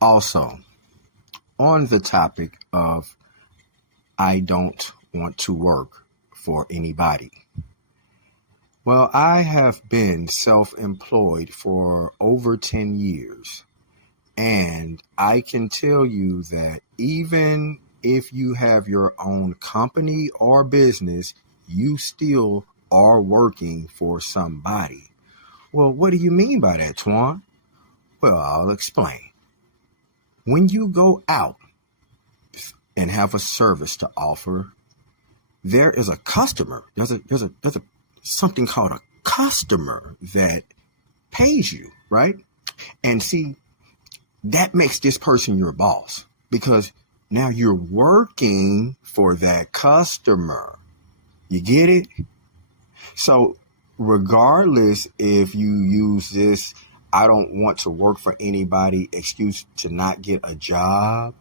Also, on the topic of I don't want to work for anybody. Well, I have been self-employed for over 10 years. And I can tell you that even if you have your own company or business, you still are working for somebody. Well, what do you mean by that, Twaun? Well, I'll explain. When you go out and have a service to offer, there is a customer. There's a something called a customer that pays you, right? And see, that makes this person your boss because now you're working for that customer. You get it? So regardless if you use this, I don't want to work for anybody excuse to not get a job,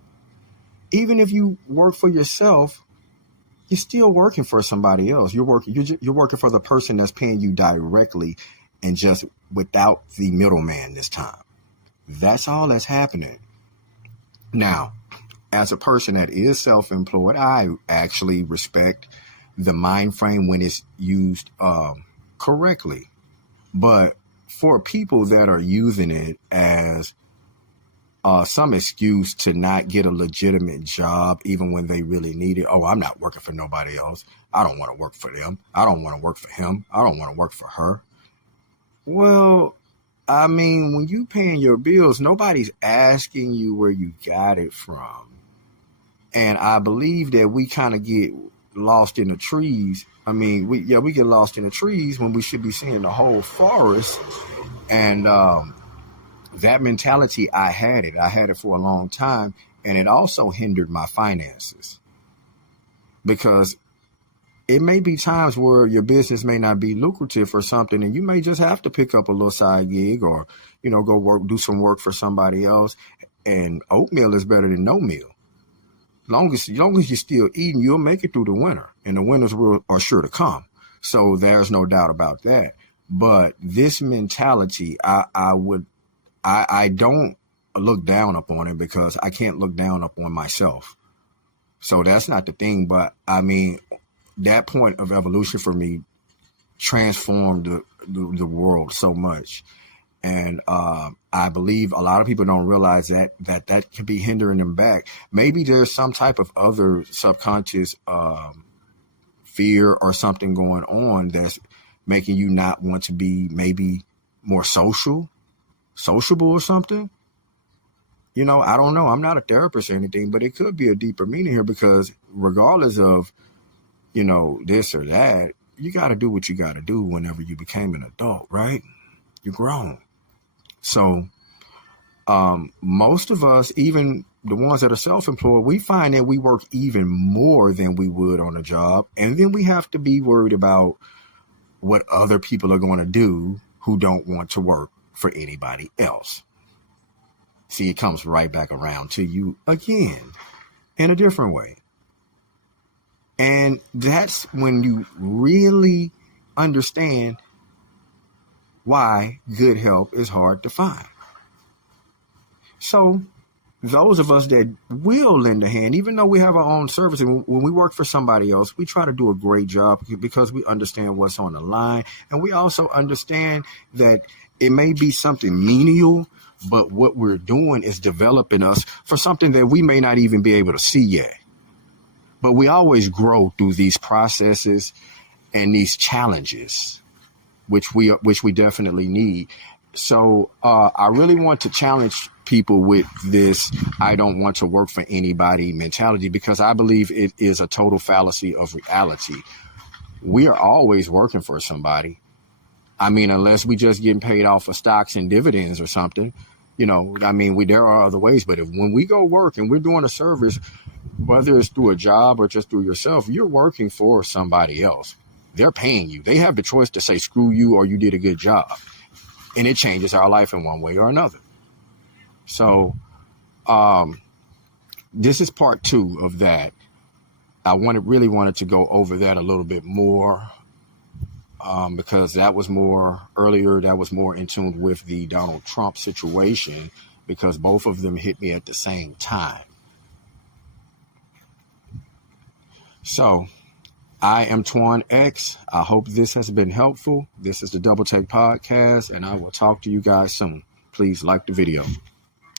even if you work for yourself, you're still working for somebody else. You're working for the person that's paying you directly and just without the middleman this time. That's all that's happening. Now, as a person that is self-employed, I actually respect the mind frame when it's used correctly. But for people that are using it as some excuse to not get a legitimate job, even when they really need it. Oh, I'm not working for nobody else. I don't want to work for them. I don't want to work for him. I don't want to work for her. Well, I mean, when you paying your bills, nobody's asking you where you got it from. And I believe that we kind of get lost in the trees. I mean, we get lost in the trees when we should be seeing the whole forest. And that mentality, I had it for a long time. And it also hindered my finances because it may be times where your business may not be lucrative or something, and you may just have to pick up a little side gig or, go do some work for somebody else. And oatmeal is better than no meal. Long as you're still eating, you'll make it through the winter, and the winters are sure to come. So there's no doubt about that. But this mentality, I don't look down upon it because I can't look down upon myself. So that's not the thing. But I mean, that point of evolution for me transformed the world so much. And I believe a lot of people don't realize that can be hindering them back. Maybe there's some type of other subconscious fear or something going on that's making you not want to be maybe more sociable or something. I don't know. I'm not a therapist or anything, but it could be a deeper meaning here because regardless of this or that, you got to do what you got to do whenever you became an adult, right? You're grown. So most of us, even the ones that are self-employed, we find that we work even more than we would on a job. And then we have to be worried about what other people are going to do who don't want to work for anybody else. See, it comes right back around to you again in a different way. And that's when you really understand why good help is hard to find. So those of us that will lend a hand, even though we have our own service, and when we work for somebody else, we try to do a great job because we understand what's on the line. And we also understand that it may be something menial, but what we're doing is developing us for something that we may not even be able to see yet. But we always grow through these processes and these challenges, which we definitely need. So I really want to challenge people with this I don't want to work for anybody mentality, because I believe it is a total fallacy of reality. We are always working for somebody. I mean, unless we just getting paid off of stocks and dividends or something, there are other ways. But when we go work and we're doing a service, whether it's through a job or just through yourself, you're working for somebody else. They're paying you. They have the choice to say, screw you, or you did a good job. And it changes our life in one way or another. So this is part 2 of that. I really wanted to go over that a little bit more because that was more earlier. That was more in tune with the Donald Trump situation. because both of them hit me at the same time. So I am Twaun X. I hope this has been helpful. This is the Double Take Podcast, and I will talk to you guys soon. Please like the video.